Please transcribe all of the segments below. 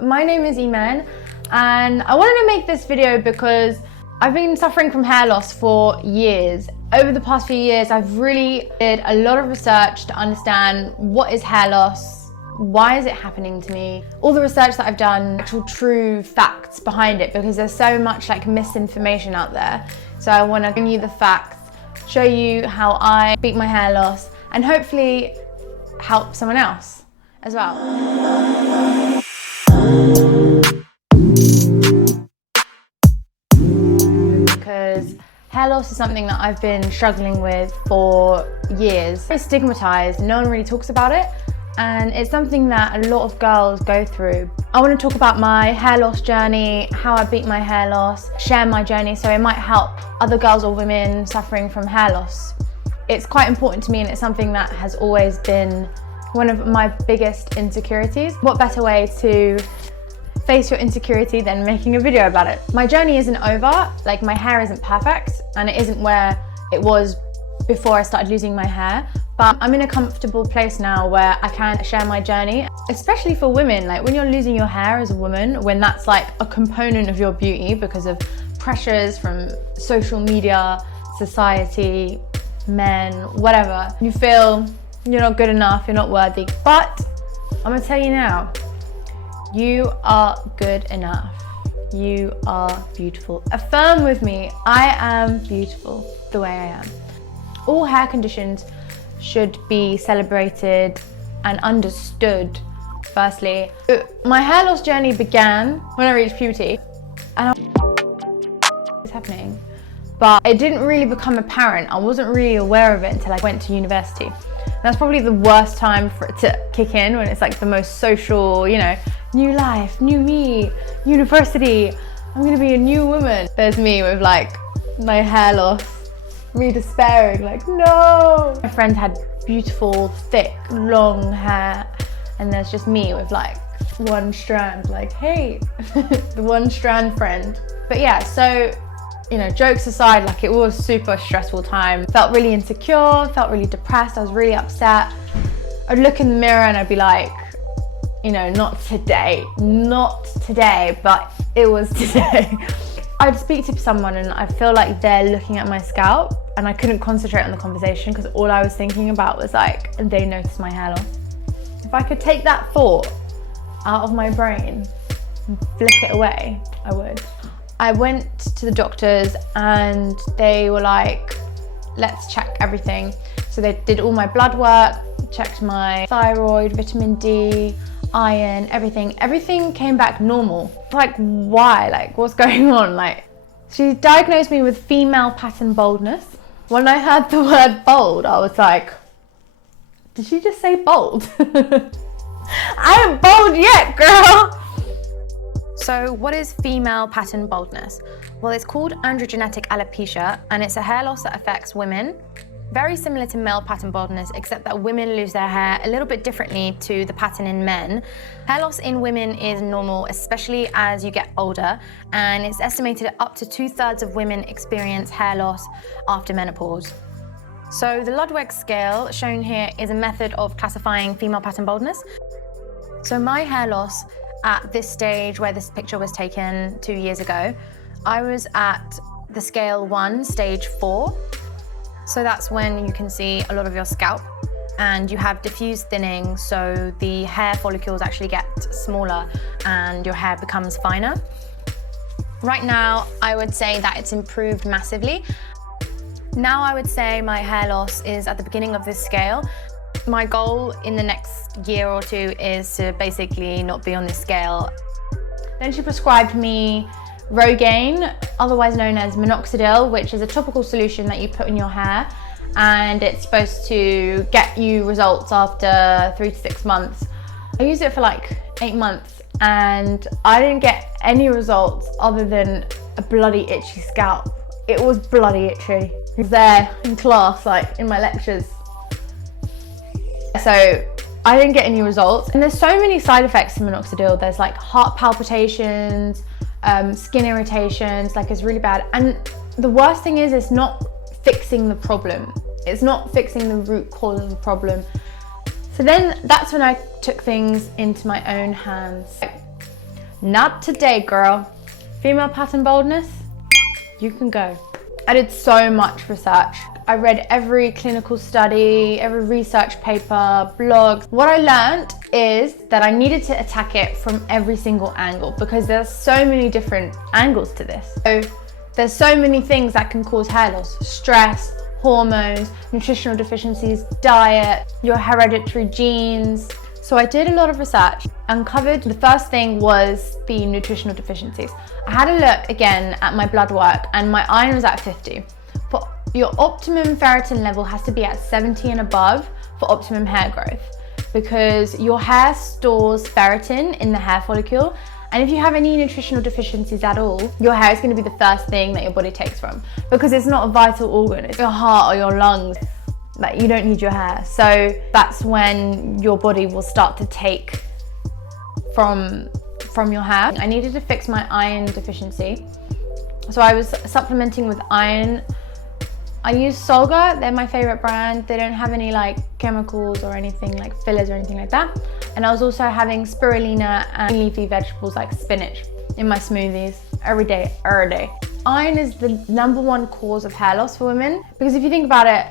My name is Iman and I wanted to make this video because I've been suffering from hair loss for years. Over the past few years, I've really did a lot of research to understand what is hair loss, why is it happening to me, all the research that I've done, actual true facts behind it, because there's so much misinformation out there. So I want to bring you the facts, show you how I beat my hair loss, and hopefully help someone else as well. Because hair loss is something that I've been struggling with for years. It's stigmatized, no one really talks about it, and it's something that a lot of girls go through. I want to talk about my hair loss journey, how I beat my hair loss, share my journey so it might help other girls or women suffering from hair loss. It's quite important to me, and it's something that has always been one of my biggest insecurities. What better way to face your insecurity than making a video about it? My journey isn't over, my hair isn't perfect and it isn't where it was before I started losing my hair, but I'm in a comfortable place now where I can share my journey, especially for women. When you're losing your hair as a woman, when that's a component of your beauty because of pressures from social media, society, men, whatever, you feel you're not good enough, you're not worthy. But I'm gonna tell you now, you are good enough. You are beautiful. Affirm with me, I am beautiful the way I am. All hair conditions should be celebrated and understood, firstly. My hair loss journey began when I reached puberty, and it's happening. But it didn't really become apparent. I wasn't really aware of it until I went to university. That's probably the worst time for it to kick in, when it's the most social, new life, new me, university, I'm gonna be a new woman. There's me with my hair loss, me despairing, no. My friend had beautiful, thick, long hair, and there's just me with one strand, hey, the one strand friend. But yeah, so, jokes aside, it was a super stressful time. Felt really insecure, felt really depressed, I was really upset. I'd look in the mirror and I'd be not today, but it was today. I'd speak to someone and I feel like they're looking at my scalp, and I couldn't concentrate on the conversation because all I was thinking about was they noticed my hair loss. If I could take that thought out of my brain and flick it away, I would. I went to the doctors and they were let's check everything. So they did all my blood work, checked my thyroid, vitamin D, iron, everything. Everything came back normal. Why? What's going on? She diagnosed me with female pattern baldness. When I heard the word bold, I was did she just say bold? I ain't bold yet, girl. So what is female pattern baldness? Well, it's called androgenetic alopecia, and it's a hair loss that affects women. Very similar to male pattern baldness, except that women lose their hair a little bit differently to the pattern in men. Hair loss in women is normal, especially as you get older, and it's estimated that up to 2/3 of women experience hair loss after menopause. So the Ludwig scale shown here is a method of classifying female pattern baldness. So my hair loss at this stage, where this picture was taken 2 years ago, I was at the scale 1, stage 4. So that's when you can see a lot of your scalp and you have diffuse thinning, so the hair follicles actually get smaller and your hair becomes finer. Right now, I would say that it's improved massively. Now I would say my hair loss is at the beginning of this scale. My goal in the next year or two is to basically not be on this scale. Then she prescribed me Rogaine, otherwise known as minoxidil, which is a topical solution that you put in your hair, and it's supposed to get you results after 3 to 6 months. I used it for 8 months and I didn't get any results other than a bloody itchy scalp. It was bloody itchy. I was there in class, in my lectures. So I didn't get any results, and there's so many side effects to minoxidil. There's heart palpitations, skin irritations, it's really bad. And the worst thing is it's not fixing the problem. It's not fixing the root cause of the problem. So then that's when I took things into my own hands. Not today, girl. Female pattern baldness, you can go. I did so much research. I read every clinical study, every research paper, blog. What I learned is that I needed to attack it from every single angle because there's so many different angles to this. So there's so many things that can cause hair loss: stress, hormones, nutritional deficiencies, diet, your hereditary genes. So I did a lot of research, uncovered the first thing was the nutritional deficiencies. I had a look again at my blood work and my iron was at 50. For your optimum ferritin level has to be at 70 and above for optimum hair growth, because your hair stores ferritin in the hair follicle, and if you have any nutritional deficiencies at all, your hair is going to be the first thing that your body takes from, because it's not a vital organ, it's your heart or your lungs. Like, you don't need your hair. So that's when your body will start to take from your hair. I needed to fix my iron deficiency. So I was supplementing with iron. I use Solga, they're my favorite brand. They don't have any like chemicals or anything like fillers or anything like that. And I was also having spirulina and leafy vegetables like spinach in my smoothies every day. Iron is the #1 cause of hair loss for women, because if you think about it,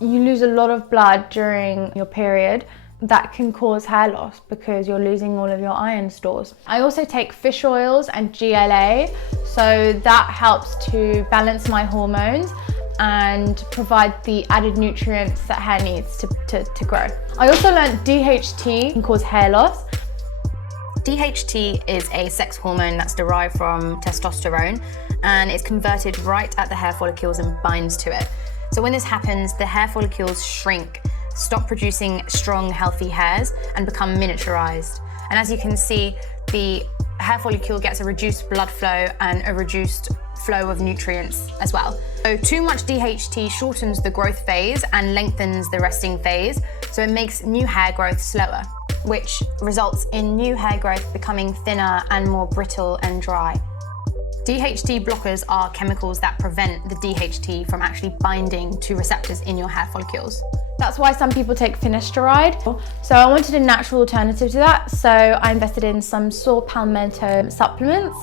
you lose a lot of blood during your period. That can cause hair loss because you're losing all of your iron stores. I also take fish oils and GLA, so that helps to balance my hormones and provide the added nutrients that hair needs to grow. I also learned DHT can cause hair loss. DHT is a sex hormone that's derived from testosterone, and it's converted right at the hair follicles and binds to it. So when this happens, the hair follicles shrink, stop producing strong, healthy hairs, and become miniaturized. And as you can see, the hair follicle gets a reduced blood flow and a reduced flow of nutrients as well. So too much DHT shortens the growth phase and lengthens the resting phase, so it makes new hair growth slower, which results in new hair growth becoming thinner and more brittle and dry. DHT blockers are chemicals that prevent the DHT from actually binding to receptors in your hair follicles. That's why some people take finasteride. So I wanted a natural alternative to that, so I invested in some saw palmetto supplements.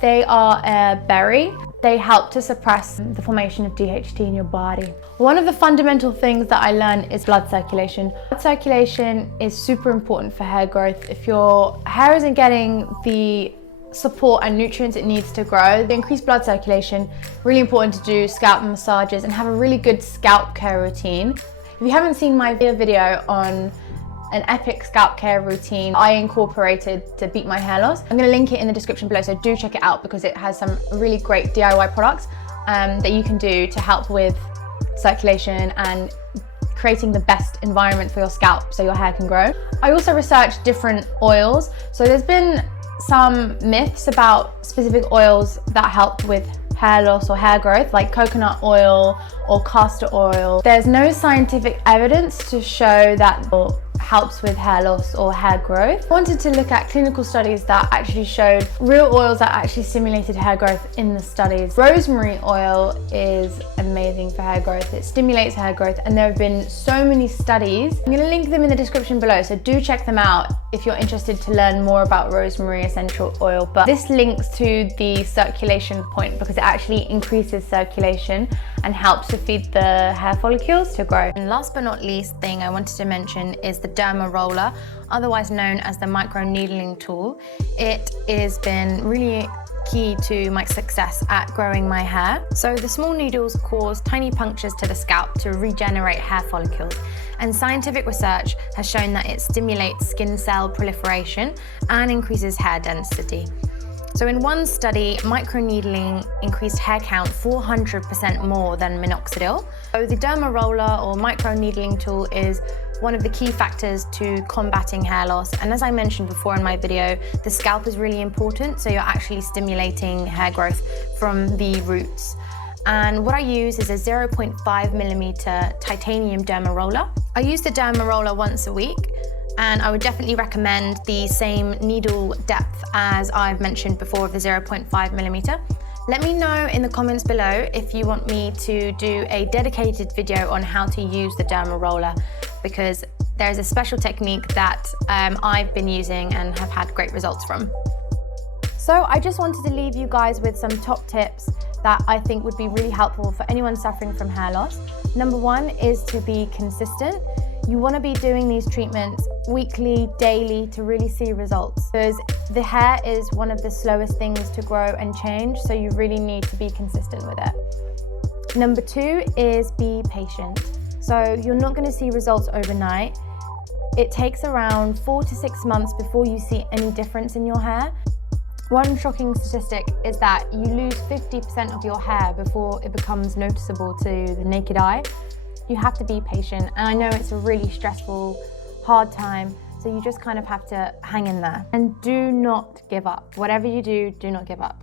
They are a berry. They help to suppress the formation of DHT in your body. One of the fundamental things that I learned is blood circulation. Blood circulation is super important for hair growth. If your hair isn't getting the support and nutrients it needs to grow, the increased blood circulation, really important to do scalp massages and have a really good scalp care routine. If you haven't seen my video on an epic scalp care routine I incorporated to beat my hair loss, I'm going to link it in the description below, so do check it out because it has some really great DIY products that you can do to help with circulation and creating the best environment for your scalp so your hair can grow. I also researched different oils, so there's been some myths about specific oils that help with hair loss or hair growth, like coconut oil or castor oil. There's no scientific evidence to show that helps with hair loss or hair growth. I wanted to look at clinical studies that actually showed real oils that actually stimulated hair growth in the studies. Rosemary oil is amazing for hair growth. It stimulates hair growth, and there have been so many studies. I'm going to link them in the description below, so do check them out if you're interested to learn more about rosemary essential oil. But this links to the circulation point because it actually increases circulation and helps to feed the hair follicles to grow. And last but not least thing I wanted to mention is the derma roller, otherwise known as the micro needling tool. It has been really key to my success at growing my hair. So the small needles cause tiny punctures to the scalp to regenerate hair follicles, and scientific research has shown that it stimulates skin cell proliferation and increases hair density. So in one study, microneedling increased hair count 400% more than minoxidil. So the derma roller or microneedling tool is one of the key factors to combating hair loss. And as I mentioned before in my video, the scalp is really important, so you're actually stimulating hair growth from the roots. And what I use is a 0.5mm titanium derma roller. I use the derma roller once a week, and I would definitely recommend the same needle depth as I've mentioned before of the 0.5mm. Let me know in the comments below if you want me to do a dedicated video on how to use the derma roller, because there's a special technique that I've been using and have had great results from. So I just wanted to leave you guys with some top tips that I think would be really helpful for anyone suffering from hair loss. Number one is to be consistent. You want to be doing these treatments weekly, daily to really see results, because the hair is one of the slowest things to grow and change, so you really need to be consistent with it. Number two is be patient. So you're not going to see results overnight. It takes around 4 to 6 months before you see any difference in your hair. One shocking statistic is that you lose 50% of your hair before it becomes noticeable to the naked eye. You have to be patient, and I know it's a really stressful, hard time, so you just kind of have to hang in there. And do not give up. Whatever you do, do not give up.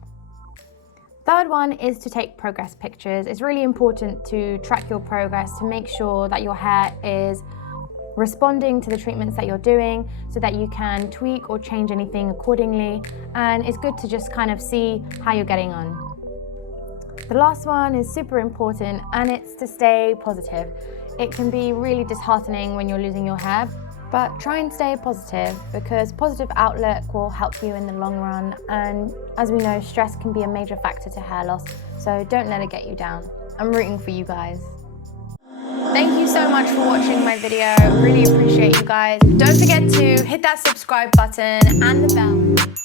Third one is to take progress pictures. It's really important to track your progress to make sure that your hair is responding to the treatments that you're doing so that you can tweak or change anything accordingly. And it's good to just kind of see how you're getting on. The last one is super important, and it's to stay positive. It can be really disheartening when you're losing your hair, but try and stay positive, because positive outlook will help you in the long run. And as we know, stress can be a major factor to hair loss, so don't let it get you down. I'm rooting for you guys. Thank you so much for watching my video. Really appreciate you guys. Don't forget to hit that subscribe button and the bell.